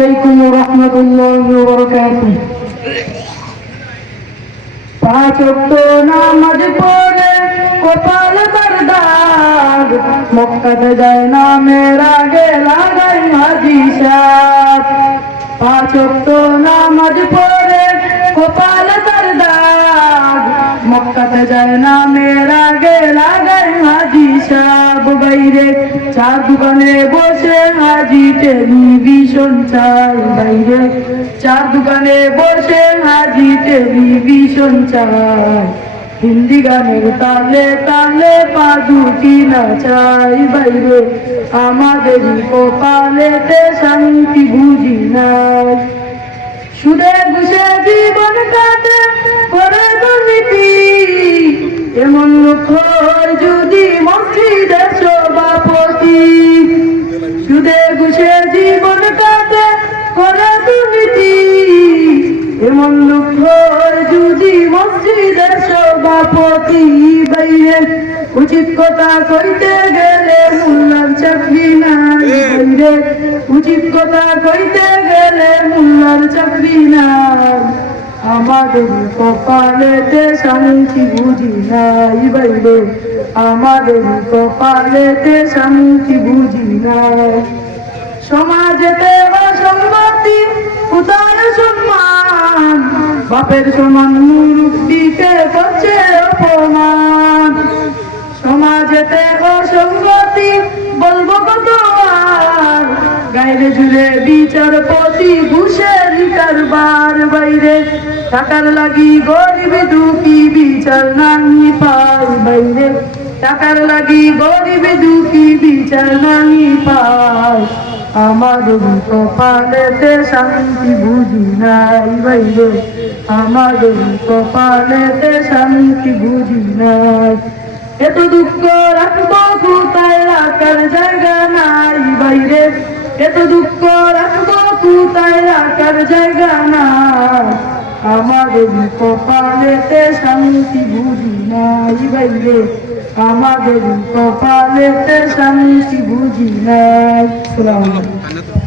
আলাইকুম ওয়া রাহমাতুল্লাহি ওয়া বারাকাতুহু। পাঁচ ওয়াক্ত নামাজ পড়ে কপাল তার দাগ, মক্কাতে যায় না মেরাজে লাগাই হাজি সাহেব। পাঁচ ওয়াক্ত নামাজ পড়ে কপাল তার দাগ, মক্কাতে যায় না মেরাজে লাগাই হাজি সাহেব। বাইরে চার দোকানে বসে হাজি টেলিভিশন চাই, বাইরে চার দোকানে বসে হাজি টেলিভিশন চাই। হিন্দি গানের তালে তালে পা দুটি নাচাই, বাইরে আমাদের কপালেতে শান্তি বুঝি নাই। সুদে ঘুষে জীবন কাটে করে দুর্নীতি, এমন লোক হয় যদি মসজিদের সভাপতি। সুদে ঘুষে জীবন কাটে করে দুর্নীতি, এমন লোক হয় যদি মসজিদের সভাপতি। বাইরে উচিত কথা কইতে গেলে মোল্লার চাকরি নাই, বাইরে উচিত কথা কইতে গেলে মোল্লার চাকরি নাই। আমাদের কপালেতে শান্তি বুঝি নাই, বাইরে আমাদের কপালেতে শান্তি বুঝি নাই। সমাজেতে অসংগতি কোথায় সম্মান, বাপের সমান মুরব্বিকে করছে অপমান। সমাজেতে অসংগতি বলবো কত আর, গাইরে জুড়ে বিচারপতি ঘুষের কারবার। বাইরে টাকার লাগি গরিব দুঃখী বিচার নাহি পায়, বাইরে টাকার লাগি গরিব দুঃখী বিচার নাহি পায়। আমাদের কপালেতে শান্তি বুঝি নাই, বাইরে আমাদের কপালেতে শান্তি বুঝি নাই। এত দুঃখ রাখবো কোথায় রাখার জায়গা নাই, বাইরে এত দুঃখ রাখবো কোথায় রাখার জায়গা নাই। আমাদের কপালেতে শান্তি বুঝি নাই, বাইরে আমাদের কপালেতে শান্তি বুঝি নাই। আসসালামু আলাইকুম।